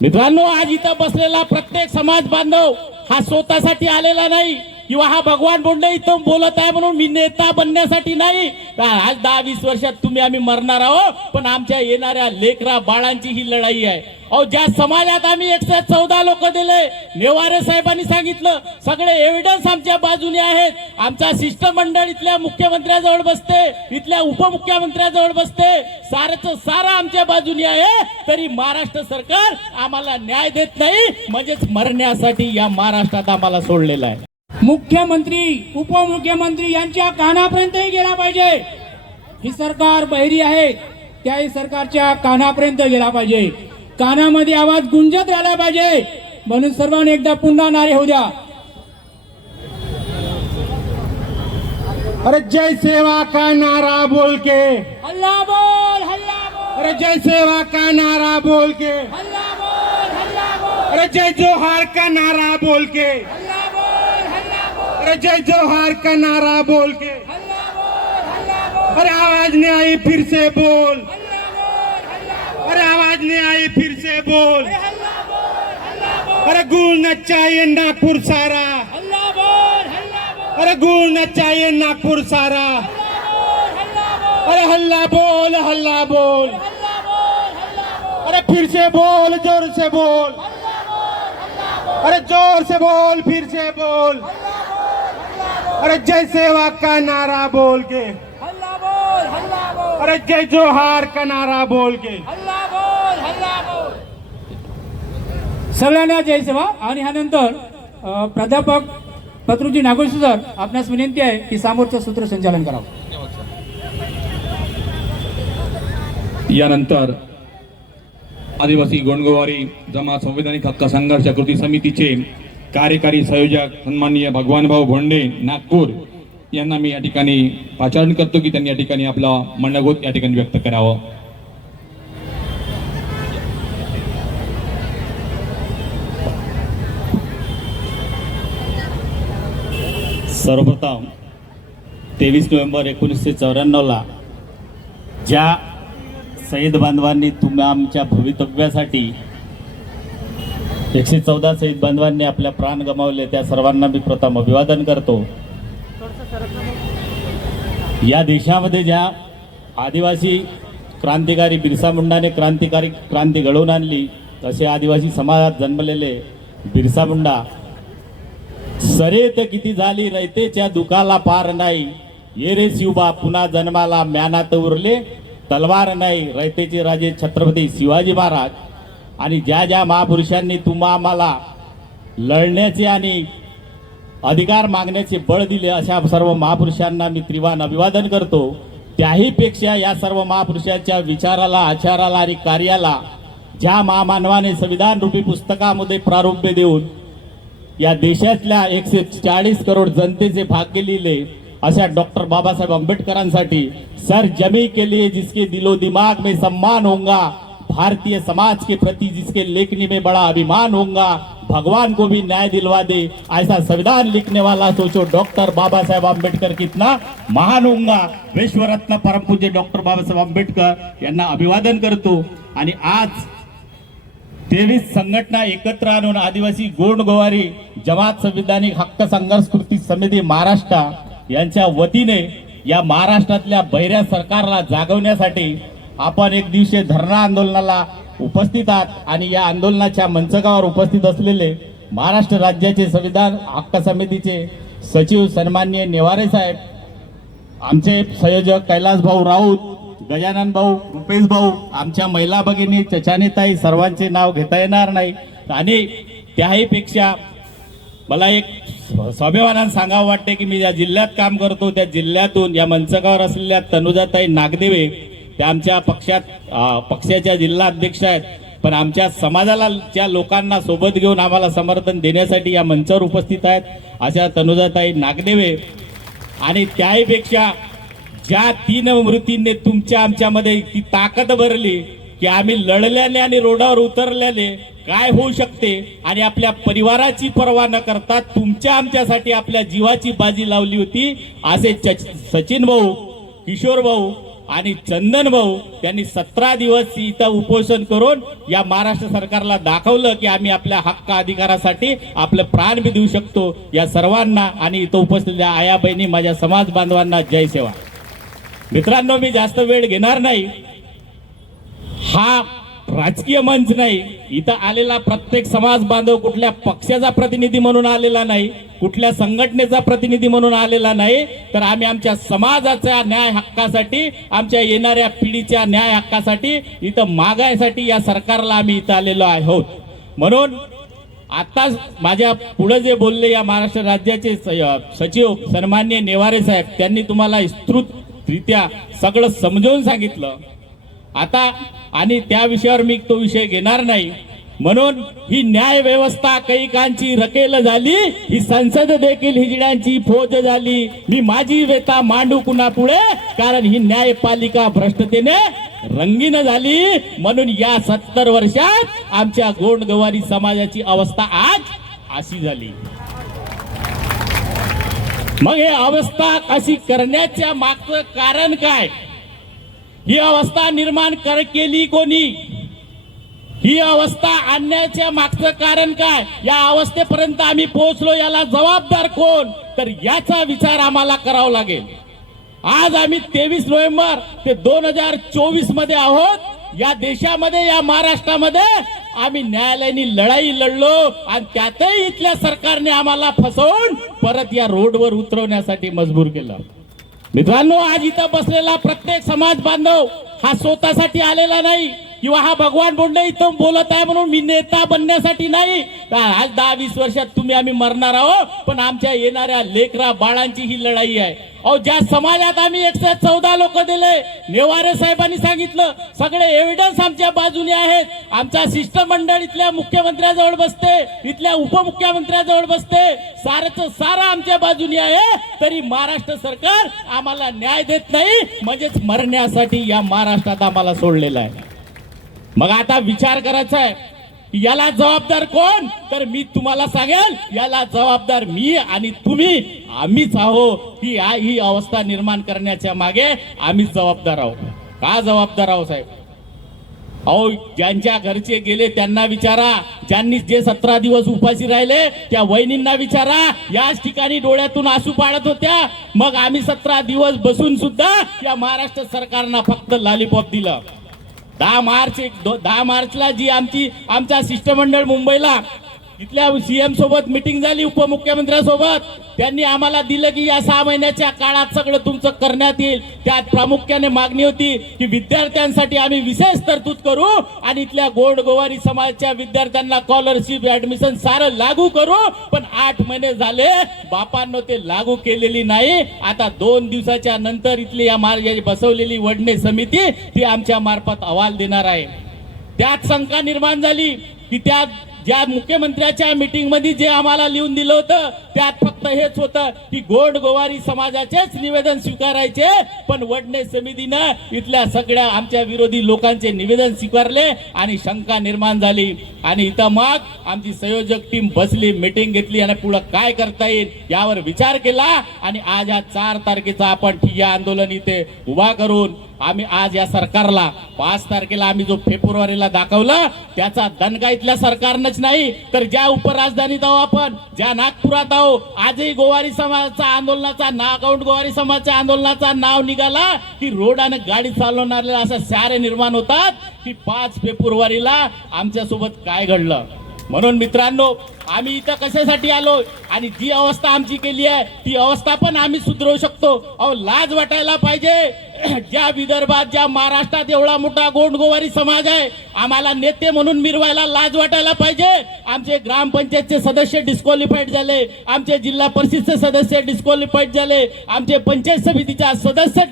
मित्रांनो आज इथं बसलेला प्रत्येक समाज बांधव हा स्वतःसाठी आलेला नाही किंवा हा भगवान बोंडे इथं बोलत आहे म्हणून मी नेता बनण्यासाठी नाही. आज दहा वीस वर्षात तुम्ही आम्ही मरणार आहोत पण आमच्या येणाऱ्या लेकरा बाळांची ही लढाई आहे. अहो ज्या समाजात आम्ही एकशे चौदा लोक दिले नेवारे साहेबांनी सांगितलं सगळे एव्हिडन्स आमच्या बाजूने आहेत. आमचा शिष्टमंडळ इथल्या मुख्यमंत्र्याजवळ बसते इथल्या उपमुख्यमंत्र्याजवळ बसते. सारच सारा आमच्या बाजूने आहे तरी महाराष्ट्र सरकार आम्हाला न्याय देत नाही म्हणजेच मरण्यासाठी या महाराष्ट्रात आम्हाला सोडलेलं आहे. मुख्यमंत्री उपमुख्यमंत्री यांच्या कानापर्यंतही गेला पाहिजे. ही सरकार बहिरी आहे त्याही सरकारच्या कानापर्यंत गेला पाहिजे. कानामध्ये आवाज़ गुंजत राहिला पाहिजे. म्हणून सर्वांनी एकदा पुन्हा नारे होऊ द्या. अरे जय सेवा का नारा बोल के. हल्ला बोल हल्ला बोल. अरे जय सेवा का नारा बोल के. हल्ला बोल हल्ला बोल. अरे जय जोहार का नारा बोल के. हल्ला बोल हल्ला बोल. अरे जय जोहार का नारा बोल के. हल्ला बोल हल्ला बोल. अरे आवाज़ नहीं आई फिर से बोल हल्ला बोल हल्ला बोल अरे आवाज़ आई फिर से बोल। अरे गूंजना चाहिए नागपुर सारा। अरे गूंजना चाहिए नागपुर सारा। अरे हल्ला बोल हल्ला बोल। अरे फिर से बोल, ज़ोर से बोल। अरे ज़ोर से बोल, फिर से बोल। अरे जय सेवा का नारा बोल के। अरे जय जोहार का नारा बोल के। सगळ्यांना जय सेवा. आणि ह्यानंतर प्राध्यापक पत्रुजी नागोशी सर आपणास विनंती आहे की समोरचं सूत्रसंचालन करावं. यानंतर आदिवासी गोंडगोवारी जमा संविधानिक हक्क संघर्ष कृती समितीचे कार्यकारी संयोजक सन्माननीय भगवानभाऊ भोंडे नागपूर यांना मी या ठिकाणी पाचारण करतो की त्यांनी या ठिकाणी आपला मंडगोत या ठिकाणी व्यक्त करावं. सर्वप्रथम तेवीस नोव्हेंबर एकोणीसशे चौऱ्याण्णवला ज्या सईद बांधवांनी तुम्ही आमच्या भवितव्यासाठी एकशे चौदा सईद बांधवांनी आपल्या प्राण गमावले त्या सर्वांना मी प्रथम अभिवादन करतो. या देशामध्ये ज्या आदिवासी क्रांतिकारी बिरसा मुंडाने क्रांतिकारी क्रांती घडवून आणली तसे आदिवासी समाजात जन्मलेले बिरसा मुंडा सरेत किती झाली रयतेच्या दुखाला पार नाही. ये रे शिवबा पुन्हा जन्माला म्यानात उरले. तलवार नाही रयतेचे राजे छत्रपती शिवाजी महाराज. आणि ज्या ज्या महापुरुषांनी तुम्हा आम्हाला लढण्याचे आणि अधिकार मागण्याचे बळ दिले अशा सर्व महापुरुषांना मी त्रिवान अभिवादन करतो. त्याहीपेक्षा या सर्व महापुरुषांच्या विचाराला आचाराला आणि कार्याला ज्या महामानवाने संविधान रूपी पुस्तकामध्ये प्रारूप्य देऊन या देशातल्या एकशे चाळीस करोड जनतेचे भाग्य लिहिले अशा डॉक्टर बाबासाहेब आंबेडकरांसाठी सर जमी के लिए जिसके दिलो दिमाग में सम्मान होगा भारतीय समाज के प्रति जिसके लेखनी में बड़ा अभिमान होगा भगवान को भी न्याय दिलवा दे ऐसा संविधान लिखने वाला सोचो डॉक्टर बाबा साहेब आंबेडकर कितना महान होगा विश्वरत्न परम पूज्य डॉक्टर बाबासाहेब आंबेडकर यांना अभिवादन करतो आणि आज तेवीस संघटना एकत्र आणून आदिवासी गोंड गोवारी जमात संविधानिक हक्क संघर्ष कृती समिती महाराष्ट्र यांच्या वतीने या महाराष्ट्रातल्या बहिऱ्या सरकारला जागवण्यासाठी आपण एक दिवशी धरणा आंदोलनाला उपस्थित आहात आणि या आंदोलनाच्या मंचकावर उपस्थित असलेले महाराष्ट्र राज्याचे संविधान हक्क समितीचे सचिव सन्मान्य नेवारे साहेब आमचे संयोजक कैलासभाऊ राऊत गजानन भाऊ रुपेश भाऊ आमच्या महिला भगिनी चचानेताई सर्वांचे नाव घेता येणार नाही. आणि त्याहीपेक्षा मला एक स्वाभिमानानं सांगावं वाटते की मी ज्या जिल्ह्यात काम करतो त्या जिल्ह्यातून या मंचकावर असलेल्या तनुजाताई नागदेवे त्या आमच्या पक्षात पक्षाच्या जिल्हा अध्यक्ष आहेत. पण आमच्या समाजाला ज्या लोकांना सोबत घेऊन आम्हाला समर्थन देण्यासाठी या मंचावर उपस्थित आहेत अशा तनुजाताई नागदेवे. आणि त्याहीपेक्षा ज्या तीन मृतींनी तुमच्या आमच्यामध्ये ती ताकद भरली की आम्ही लढल्याने आणि रोडावर उतरल्याने काय होऊ शकते आणि आपल्या परिवाराची पर्वा न करता तुमच्या आमच्यासाठी आपल्या जीवाची बाजी लावली होती असे सचिन भाऊ किशोर भाऊ आणि चंदन भाऊ यांनी सतरा दिवस इथं उपोषण करून या महाराष्ट्र सरकारला दाखवलं की आम्ही आपल्या हक्क अधिकारासाठी आपलं प्राण बी देऊ शकतो. या सर्वांना आणि इथं उपस्थित आया बहिणी माझ्या समाज बांधवांना जय सेवा. मित्रांनो मी जास्त वेळ घेणार नाही. हा राजकीय मंच नाही. इथं आलेला प्रत्येक समाज बांधव कुठल्या पक्षाचा प्रतिनिधी म्हणून आलेला नाही कुठल्या संघटनेचा प्रतिनिधी म्हणून आलेला नाही. तर आम्ही आमच्या समाजाच्या न्याय हक्कासाठी आमच्या येणाऱ्या पिढीच्या न्याय हक्कासाठी इथं मागायसाठी या सरकारला आम्ही इथं आलेलो आहोत. म्हणून आत्ताच माझ्या पुढे जे बोलले या महाराष्ट्र राज्याचे स- सचिव सन्मान्य नेवारे साहेब त्यांनी तुम्हाला विस्तृत रित्या सगळं समजावून सांगितलं. आता आणि त्या विषयावर मी तो विषय घेणार नाही. म्हणून ही न्याय व्यवस्था कैकांची रकेल झाली ही संसद देखील हिजड्यांची फौज झाली. मी माझी वेता मांडू कुणा पुढे कारण ही न्यायपालिका भ्रष्टतेने रंगीन झाली. म्हणून या सत्तर वर्षात आमच्या गोंडगवारी समाजाची अवस्था आज अशी झाली. मग हे अवस्था कशी करण्याच्या मागचं कारण काय? ही अवस्था निर्माण कर केली कोणी? ही अवस्था आणण्याच्या मागचं कारण काय? या अवस्थेपर्यंत आम्ही पोहोचलो याला जबाबदार कोण? तर याचा विचार आम्हाला करावा लागेल. आज आम्ही तेवीस नोव्हेंबर ते दोन हजार चोवीसमध्ये आहोत. या देशामध्ये या महाराष्ट्रामध्ये आम्ही न्यायालयाने लढाई लढलो आणि त्यातही इथल्या सरकारने आम्हाला फसवून परत या रोडवर उतरवण्यासाठी मजबूर केलं. मित्रांनो आज इथं बसलेला प्रत्येक समाज बांधव हा स्वतःसाठी आलेला नाही. किंवा हा भगवान बोंडे इथं बोलत आहे म्हणून मी नेता बनण्यासाठी नाही. आज दहा वीस वर्षात तुम्ही आम्ही मरणार आहोत पण आमच्या येणाऱ्या लेकरा बाळांची ही लढाई आहे. अहो ज्या समाजात आम्ही एकशे चौदा लोक दिले नेवारे साहेबांनी सांगितलं सगळे एव्हिडन्स आमच्या बाजूने आहेत. आमचा शिष्टमंडळ इथल्या मुख्यमंत्र्याजवळ बसते इथल्या उपमुख्यमंत्र्याजवळ बसते. सारच सारं आमच्या बाजूने आहे तरी महाराष्ट्र सरकार आम्हाला न्याय देत नाही म्हणजेच मरण्यासाठी या महाराष्ट्रात आम्हाला सोडलेलं आहे. मग आता विचार करायचा आहे याला जबाबदार कोण? तर मी तुम्हाला सांगेल याला जबाबदार मी आणि तुम्ही आम्हीच आहो ही ही अवस्था निर्माण करण्याच्या मागे आम्हीच जबाबदार आहोत. का जबाबदार आहोत साहेब? अहो ज्यांच्या घरचे गेले त्यांना विचारा. ज्यांनी जे सतरा दिवस उपाशी राहिले त्या वहिनींना विचारा. याच ठिकाणी डोळ्यातून आसू पाडत होत्या. मग आम्ही सतरा दिवस बसून सुद्धा या महाराष्ट्र सरकारनं फक्त लॉलीपॉप दिलं. दहा मार्च एक दहा मार्चला जी आमची आमचा शिष्टमंडळ मुंबईला इथल्या सीएम सोबत मिटिंग झाली उपमुख्यमंत्र्यांसोबत. त्यांनी आम्हाला दिलं की या सहा महिन्याच्या काळात सगळं तुमचं करण्यात येईल. त्यात प्रामुख्याने मागणी होती की विद्यार्थ्यांसाठी आम्ही विशेष तरतूद करू आणि इथल्या गोड गोवारी समाजाच्या विद्यार्थ्यांना स्कॉलरशिप ऍडमिशन सारं लागू करू. पण आठ महिने झाले बापांनो ते लागू केलेली नाही. आता दोन दिवसाच्या नंतर इथली या मार्गाची बसवलेली वडणे समिती ती आमच्या मार्फत अहवाल देणार आहे. त्यात शंका निर्माण झाली की त्या ज्या मुख्यमंत्र्याच्या मीटिंगमध्ये जे आम्हाला लिहून दिलं होतं त्यात फक्त हेच होतं की गोड गोवारी समाजाचेच निवेदन स्वीकारायचे पण वडणे समितीनं इथल्या सगळ्या आमच्या विरोधी लोकांचे निवेदन स्वीकारले आणि शंका निर्माण झाली. आणि इथं मग आमची संयोजक टीम बसली मीटिंग घेतली आणि पुढे काय करता येईल यावर विचार केला. आणि आज या चार तारखेचा आपण ठिय्या आंदोलन इथे उभा करून आम्ही आज या सरकारला पाच तारखेला आम्ही जो फेब्रुवारीला दाखवला त्याचा दणका इथल्या सरकारनंच नाही तर ज्या उपराजधानीत आहो आपण ज्या नागपुरात आहो आजही गोवारी समाजाचा आंदोलनाचा ना अकाउंट गोवारी समाजाच्या आंदोलनाचा नाव निघाला की रोड आणि गाडी चालवणारे असं सारे निर्माण होतात की पाच फेब्रुवारीला आमच्यासोबत काय घडलं. म्हणून मित्रांनो आम्ही इथं कशासाठी आलो? आणि जी अवस्था आमची केली आहे ती अवस्था पण आम्ही सुधरवू शकतो. अहो लाज वाटायला पाहिजे. ज्या विदर्भात ज्या महाराष्ट्रात एवढा मोठा गोंडगोवारी समाज आहे आम्हाला नेते म्हणून मिरवायला लाज वाटायला पाहिजे. आमचे ग्रामपंचायतचे सदस्य डिस्क्वालिफाईड झाले. आमचे जिल्हा परिषदचे सदस्य डिस्क्वालिफाईड झाले. आमचे पंचायत समितीच्या सदस्य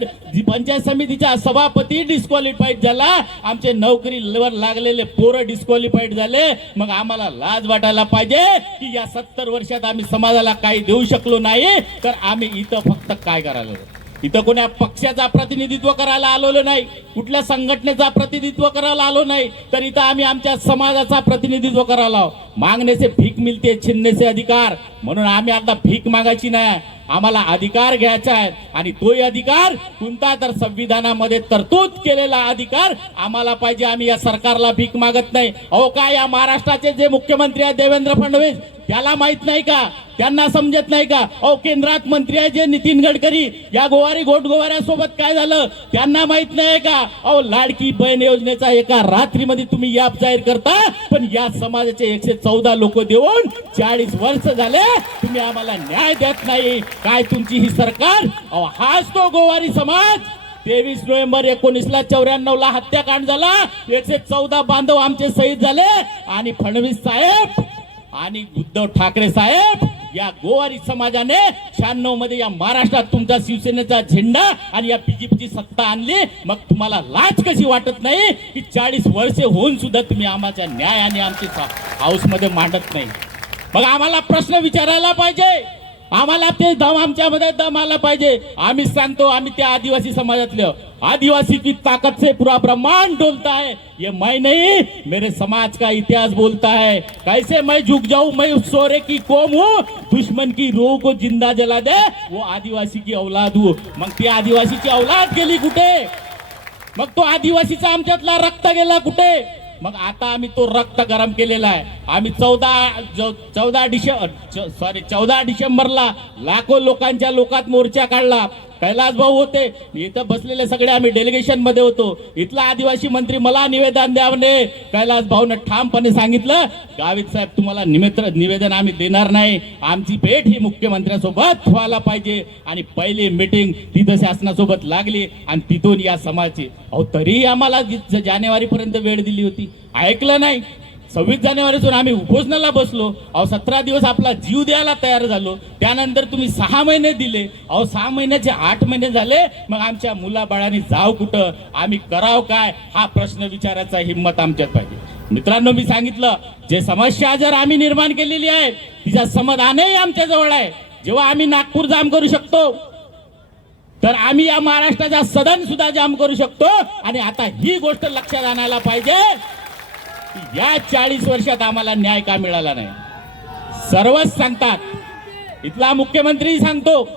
पंचायत समितीच्या सभापती डिस्क्वालिफाईड झाला. आमचे नोकरीवर लागलेले पोरं डिस्क्वालिफाईड झाले. मग आम्हाला लाज वाटायला पाहिजे की या सत्तर वर्षात आम्ही समाजाला काही देऊ शकलो नाही. तर आम्ही इथं फक्त काय करायला इथं कोण्या पक्षाचा प्रतिनिधित्व करायला आलेलो नाही कुठल्या संघटनेचा प्रतिनिधित्व करायला आलो नाही तर इथं आम्ही आमच्या समाजाचा प्रतिनिधित्व करायला मागण्याचे भीक मिळते छिन्नेचे अधिकार. म्हणून आम्ही आता भीक मागायची नाही. आम्हाला अधिकार घ्यायचा आहे. आणि तोही अधिकार कोणता तर संविधानामध्ये तरतूद केलेला अधिकार आम्हाला पाहिजे. आम्ही या सरकारला भीक मागत नाही. अहो काय या महाराष्ट्राचे जे मुख्यमंत्री आहेत देवेंद्र फडणवीस त्याला माहीत नाही का? त्यांना समजत नाही का? अहो केंद्रात मंत्री आहे जे नितीन गडकरी या गोवारी गोटगोवाऱ्यासोबत काय झालं? त्यांना माहीत नाही का? अहो लाडकी बहीण योजनेचा एका रात्रीमध्ये तुम्ही याप जाहीर करता पण या समाजाचे एकशे चौदा लोक देऊन चाळीस वर्ष झाले तुम्ही आम्हाला न्याय देत नाही. काय तुमची ही सरकार? अहो हाच तो गोवारी समाज. तेवीस नोव्हेंबर एकोणीसला चौऱ्याण्णव ला हत्याकांड झाला. एकशे चौदा बांधव आमचे शहीद झाले. आणि फडणवीस साहेब आणि उद्धव ठाकरे साहेब या गोवारी समाजाने शहाण्णवमध्ये या महाराष्ट्रात तुमचा शिवसेनेचा झेंडा आणि या बीजेपीची सत्ता आणली. मग तुम्हाला लाज कशी वाटत नाही? की चाळीस वर्षे होऊन सुद्धा तुम्ही आम्हाचा न्याय आणि आमची हाऊसमध्ये मांडत नाही. मग आम्हाला प्रश्न विचारायला पाहिजे. आम्हाला ते दम आमच्यामध्ये दम आला पाहिजे. आम्ही सांगतो आम्ही त्या आदिवासी समाजातलं. आदिवासी की ताकत से पूरा ब्रह्मांड डोलता है. ये मैं नहीं मेरे समाज का इतिहास बोलता है. कैसे मैं झुक जाऊं मैं उस सोरे की कोम हूँ? दुश्मन की रोह को जिंदा जला दे वो आदिवासी की औलाद हो. मग ती आदिवासीची औलाद गेली कुठे? मग तो आदिवासीचा आमच्यातला रक्त गेला कुठे? मग आता आम्ही तो रक्त गरम केलेला आहे. आम्ही चौदा चौदा डिसेंबर सॉरी चौदा डिसेंबरला लाखो लोकांच्या लोकात मोर्चा काढला. कैलास भाऊ होते. इथं बसलेले सगळे आम्ही डेलिगेशनमध्ये होतो. इथला आदिवासी मंत्री मला निवेदन द्यावने कैलास भाऊनं ठामपणे सांगितलं. गावित साहेब तुम्हाला निमित्र निवेदन आम्ही देणार नाही. आमची भेट ही मुख्यमंत्र्यांसोबत व्हायला पाहिजे. आणि पहिली मीटिंग तिथं शासनासोबत लागली आणि तिथून या समाजची अहो तरीही आम्हाला जानेवारी पर्यंत वेळ दिली होती. ऐकलं नाही. सव्वीस जानेवारीतून आम्ही उपोषणाला बसलो. अहो सतरा दिवस आपला जीव द्यायला तयार झालो. त्यानंतर तुम्ही सहा महिने दिले. अहो सहा महिन्याचे आठ महिने झाले. मग आमच्या मुलाबाळांनी जाव कुठं? आम्ही कराव काय? हा प्रश्न विचारायचा हिंमत आमच्यात पाहिजे. मित्रांनो मी सांगितलं जे समस्या जर आम्ही निर्माण केलेली आहे तिचा समाधानही आमच्या जवळ आहे. जेव्हा आम्ही नागपूर जाम करू शकतो तर आम्ही या महाराष्ट्राचा सदन सुद्धा जाम करू शकतो. आणि आता ही गोष्ट लक्षात आणायला पाहिजे. या चाळीस वर्षात आम्हाला न्याय का मिळाला नाही? सर्वच सांगतात. इथला मुख्यमंत्री सांगतो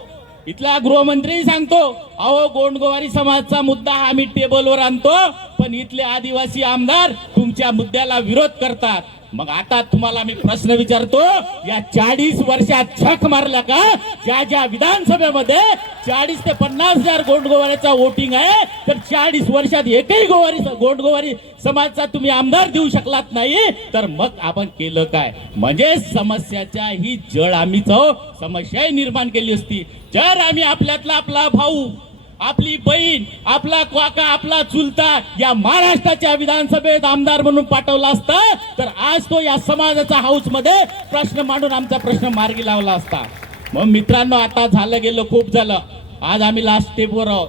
इथला गृहमंत्री सांगतो अहो गोंडगोवारी समाजचा मुद्दा हा आम्ही टेबलवर आणतो पण इथले आदिवासी आमदार तुमच्या मुद्द्याला विरोध करतात. मग आता तुम्हाला मी प्रश्न विचारतो या चाळीस वर्षात छक मारल्या का? ज्या ज्या विधानसभेमध्ये चाळीस ते पन्नास हजार गोंडगोवारीचा वोटिंग आहे तर चाळीस वर्षात एकही गोवारी गोंडगोवारी समाजचा तुम्ही आमदार देऊ शकलात नाही तर मग आपण केलं काय? म्हणजे समस्याच्या ही जळ आम्ही चव समस्या निर्माण केली असती. जर आम्ही आपल्यातला आपला भाऊ आपली बहीण आपला क्वाका आपला चुलता या महाराष्ट्राच्या विधानसभेत आमदार म्हणून पाठवला असता तर आज तो या समाजाचा हाऊसमध्ये प्रश्न मांडून आमचा प्रश्न मार्गी लावला असता. मग मित्रांनो आता झालं गेलं खूप झालं. आज आम्ही लास्ट स्टेपवर आहोत.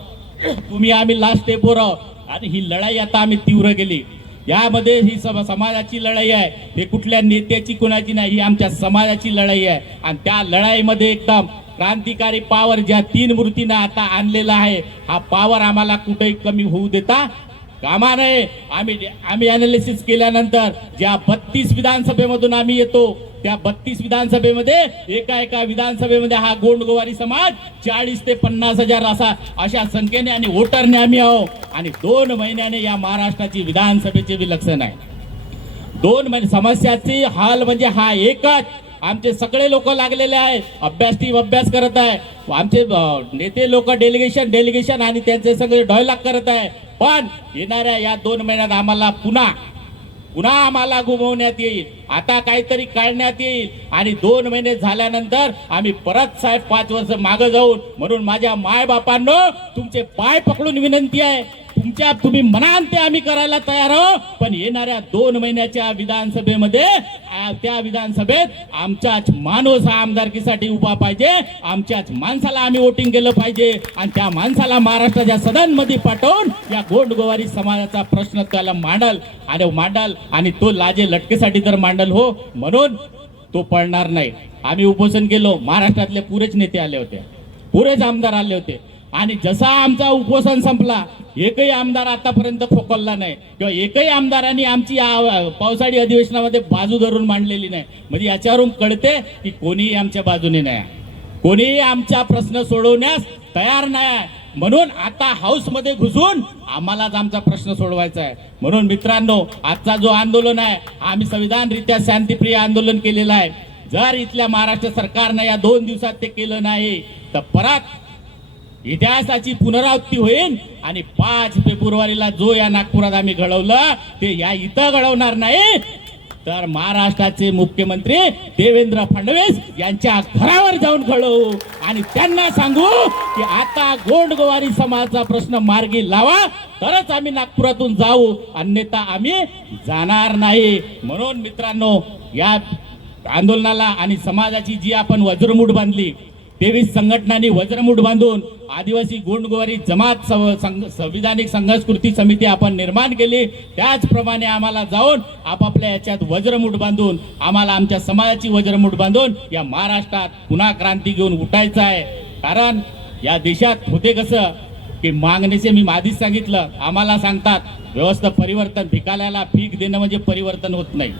तुम्ही आम्ही लास्ट स्टेपवर आहोत. आणि ही लढाई आता आम्ही तीव्र केली. यामध्ये ही समाजाची लढाई आहे. हे कुठल्या नेत्याची कुणाची नाही ही आमच्या समाजाची लढाई आहे. आणि त्या लढाईमध्ये एकदम क्रांतिकारी पावर ज्या तीन मूर्तीनं आता आणलेला आहे हा पावर आम्हाला कुठेही कमी होऊ देता कामा नये. आम्ही आम्ही अनालिसिस केल्यानंतर ज्या बत्तीस विधानसभेमधून आम्ही येतो त्या बत्तीस विधानसभेमध्ये एका एका विधानसभेमध्ये हा गोंडगोवारी समाज चाळीस ते पन्नास हजार असा अशा संख्येने आणि वोटरने आम्ही आहो आणि दोन महिन्याने या महाराष्ट्राची विधानसभेचे विलक्षण आहे दोन महिने समस्याची हाल म्हणजे हा एकच. आमचे सगळे लोक लागलेले आहे अभ्यास टीम अभ्यास करत आहे. आमचे नेते लोक डेलिगेशन डेलिगेशन आणि त्यांचे सगळे डॉयलॉग करत आहे. पण येणाऱ्या या दोन महिन्यात आम्हाला पुन्हा पुन्हा आम्हाला घुमवण्यात येईल. आता काहीतरी काढण्यात येईल. आणि दोन महिने झाल्यानंतर आम्ही परत साहेब पाच वर्ष मागे जाऊन म्हणून माझ्या मायबापांना तुमचे पाय पकडून विनंती आहे. तुमच्या तुम्ही म्हणाल ते आम्ही करायला तयार आहो पण येणाऱ्या दोन महिन्याच्या विधानसभेमध्ये त्या विधानसभेत आमच्याच माणूस हा आमदारकीसाठी उभा पाहिजे. आमच्याच माणसाला आम्ही वोटिंग केलं पाहिजे. आणि त्या माणसाला महाराष्ट्राच्या सदनमध्ये पाठवून या गोंडगोवारी समाजाचा प्रश्न त्याला मांडल. आणि मांडल. आणि तो लाजे लटकेसाठी जर मांडल हो. म्हणून तो पडणार नाही. आम्ही उपोषण केलो. महाराष्ट्रातले पुरेच नेते आले होते. पुरेच आमदार आले होते. आणि जसा आमचा उपोषण संपला एकही आमदार आतापर्यंत खोकलला नाही. किंवा एकही आमदारांनी आमची पावसाळी अधिवेशनामध्ये बाजू धरून मांडलेली नाही. म्हणजे याच्यावरून कळते की कोणीही आमच्या बाजूने नाही कोणीही आमचा प्रश्न सोडवण्यास तयार नाही आहे. म्हणून आता हाऊसमध्ये घुसून आम्हालाच आमचा प्रश्न सोडवायचा आहे. म्हणून मित्रांनो आजचा जो आंदोलन आहे आम्ही संविधानरित्या शांतीप्रिय आंदोलन केलेलं आहे. जर इथल्या महाराष्ट्र सरकारनं या दोन दिवसात ते केलं नाही तर परत इतिहासाची पुनरावृत्ती होईल आणि पाच फेब्रुवारीला जो या नागपुरात आम्ही घडवलं ते या इथं घडवणार नाही. तर महाराष्ट्राचे मुख्यमंत्री देवेंद्र फडणवीस यांच्या घरावर जाऊन घडवू. आणि त्यांना सांगू की आता गोंडगोवारी समाजाचा प्रश्न मार्गी लावा तरच आम्ही नागपुरातून जाऊ. अन्यथा आम्ही जाणार नाही. म्हणून मित्रांनो या आंदोलनाला आणि समाजाची जी आपण वज्रमूठ बांधली तेवीस संघटनांनी वज्रमूठ बांधून आदिवासी गोंडगोवारी जमात संघ- संविधानिक संघर्ष कृती समिती आपण निर्माण केली. त्याचप्रमाणे आम्हाला जाऊन आपापल्या याच्यात वज्रमूठ बांधून आम्हाला आमच्या समाजाची वज्रमूठ बांधून या महाराष्ट्रात पुन्हा क्रांती घेऊन उठायचं आहे. कारण या देशात होते कसं की मागणीचे मी आधीच सांगितलं. आम्हाला सांगतात व्यवस्था परिवर्तन भिकाल्याला भीक देणं म्हणजे परिवर्तन होत नाही.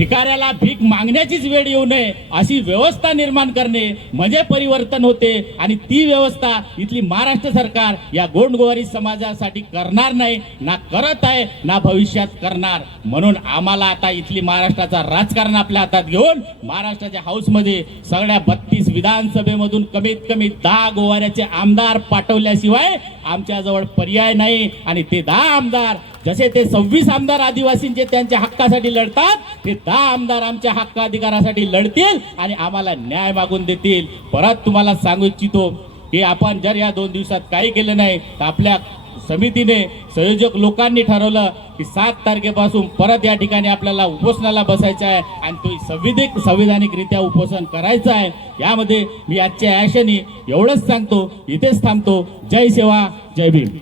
भिकाऱ्याला भीक मागण्याचीच वेळ येऊ नये अशी व्यवस्था निर्माण करणे म्हणजे परिवर्तन होते आणि ती व्यवस्था इथली महाराष्ट्र सरकार या गोंडगोवारी समाजासाठी करणार नाही ना करत आहे ना भविष्यात करणार. म्हणून आम्हाला आता इथली महाराष्ट्राचा राजकारण आपल्या हातात घेऊन महाराष्ट्राच्या हाऊसमध्ये सगळ्या बत्तीस विधानसभेमधून कमीत कमी दहा गोवाऱ्याचे आमदार पाठवल्याशिवाय आमच्याजवळ पर्याय नाही आणि ते दहा आमदार जसे ते सव्वीस आमदार आदिवासींचे त्यांच्या हक्कासाठी लढतात ते दहा आमदार आमच्या हक्क अधिकारासाठी लढतील आणि आम्हाला न्याय मागून देतील. परत तुम्हाला सांगू इच्छितो की आपण जर या दोन दिवसात काही केलं नाही तर आपल्या समितीने संयोजक लोकांनी ठरवलं की सात तारखेपासून परत या ठिकाणी आपल्याला उपोषणाला बसायचं आहे आणि तो संविधिक संविधानिकरित्या उपोषण करायचं आहे. यामध्ये मी आजच्या या आशेने एवढंच सांगतो इथेच थांबतो. जय सेवा जय भीम.